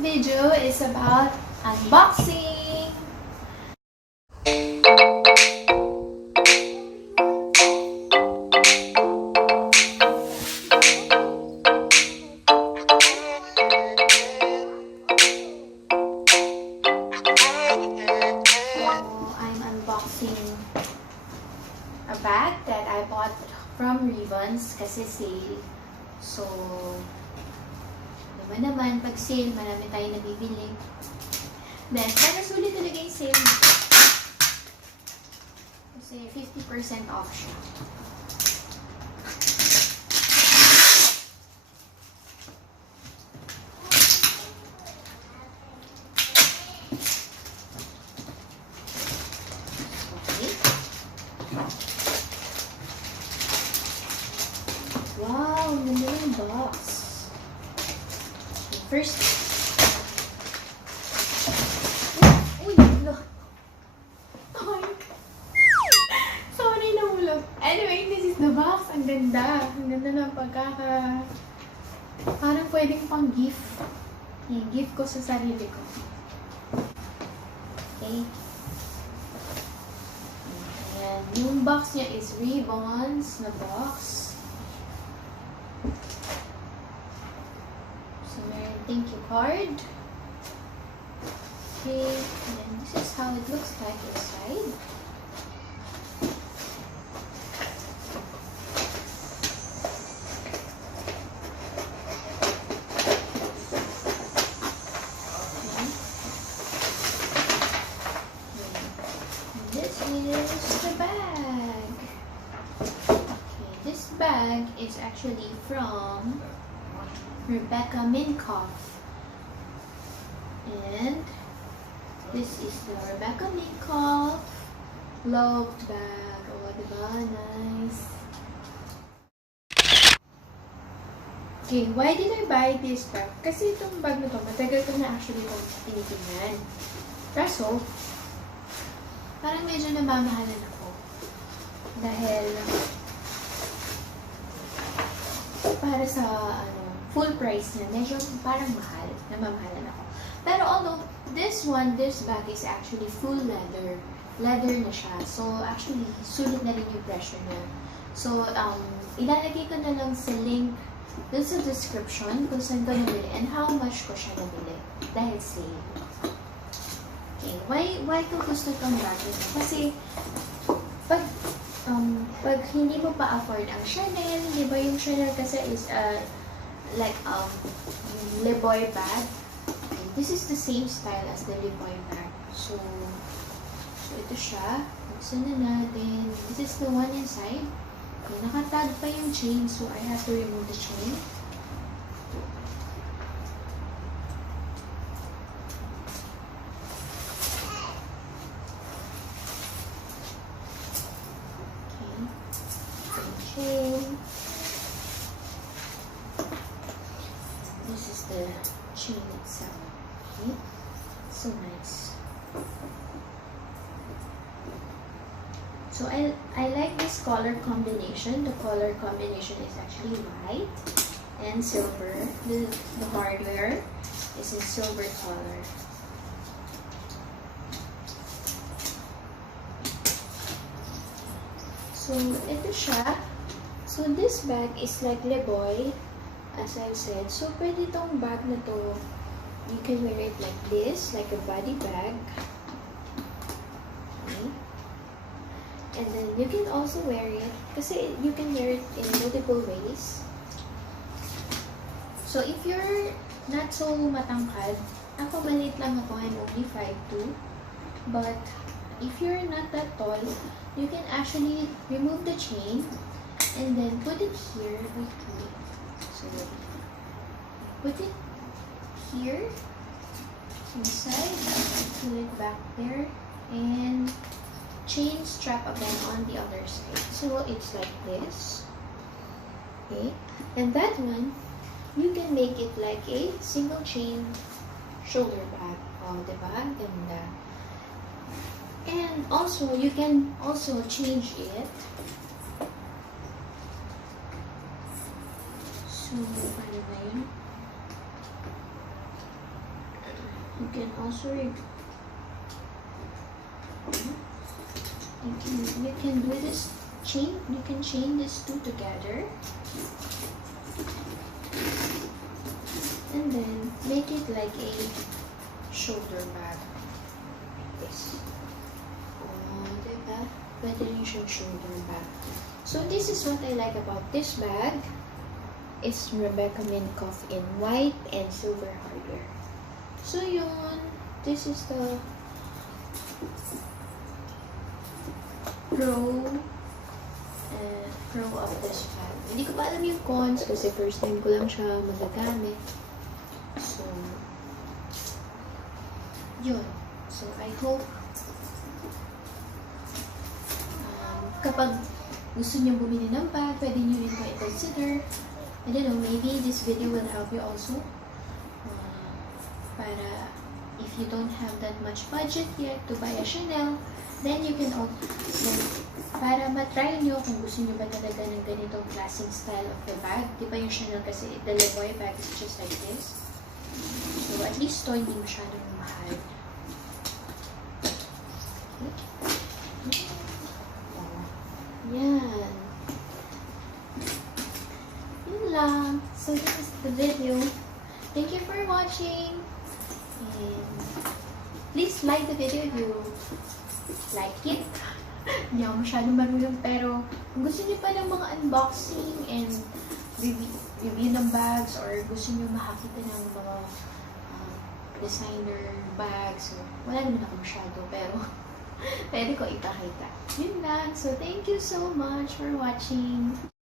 video is about unboxing. I'm unboxing a bag that I bought from Ribbons kasi sale. So, naman pag sale, marami tayong nabibili. Then, para sulit talaga yung sale nito. Kasi 50% off siya. Okay. Wow, ganda yung box. First, uy, no. Oh my God. Sorry, nahulog. Anyway, this is the box. Ang ganda. Ang ganda ng pagkaka... Parang pwedeng pang gift. I-gift ko sa sarili ko. Okay. Ayan. Yung box niya is Ribbons na box. So, may thank you card. Okay, and then this is how it looks like inside. And this is the bag. Okay, this bag is actually from Rebecca Minkoff. And this is the Rebecca Minkoff Loved bag. Oh, diba? Nice. Okay, why did I buy this bag? Kasi itong bag na to, matagal ko na actually itong tinitingnan. Kaso, parang medyo namamahalan ako. Dahil, para sa, full price niya, medyo parang mahal. Namamahalan ako. Pero although, this bag is actually full leather. Leather na siya. So, actually, sulit na rin yung presyo niya. So, ilalagay ko na lang sa link dun sa description kung saan ko nabili and how much ko siya nabili. Dahil sale. Okay, why ko gusto itong bag nito? Kasi, pag hindi mo pa afford ang Chanel, di ba yung Chanel kasi is like Leboy bag. Okay, this is the same style as the Leboy bag. So ito siya. Buksan na natin. This is the one inside. Okay, nakatag pa yung chain, so I have to remove the chain. Chain. This is the chain itself. Okay, so nice. So I like this color combination. The color combination is actually white and silver. The hardware is in silver color. So ito siya. So, this bag is like Leboy, as I've said. So, pwede itong bag na to, you can wear it like this, like a body bag. Okay. And then, you can also wear it, kasi you can wear it in multiple ways. So, if you're not so matangkad, ako maliit lang ako, I'm only 5'2". But, if you're not that tall, you can actually remove the chain, and then put it here. Wait. So put it here inside, put it back there, and chain strap again on the other side. So it's like this. Okay, and that one you can make it like a single chain shoulder bag. Oh, diba? Ganda. And also you can also change it. So, ano ba yun? You can also you can do this chain. You can chain these two together, and then make it like a shoulder bag. This. Oh, diba? Pwede rin siyang shoulder bag. So this is what I like about this bag. It's Rebecca Minkoff in white and silver hardware. So yun, this is the pro of this bag. Hindi ko pa alam yung cons kasi first time ko lang siya magagamit. So, yun. So, I hope kapag gusto niyo bumili ng bag, pwede niyo rin po i-consider. I don't know, maybe this video will help you also. Para if you don't have that much budget yet to buy a Chanel, then you can para matry nyo kung gusto nyo ba talaga ng ganitong klaseng style of the bag. Di ba yung Chanel kasi the Levoy bag is just like this. So at least to hindi masyadong mahal. Yan. Yun lang. So this is the video. Thank you for watching. And please like the video if you like it. Hindi ako masyadong marunong, pero kung gusto niyo pa ng mga unboxing and review ng bags, or gusto niyo makakita ng mga designer bags, so, wala naman ako masyado, pero pwede ko ipakita. Yun lang. So thank you so much for watching.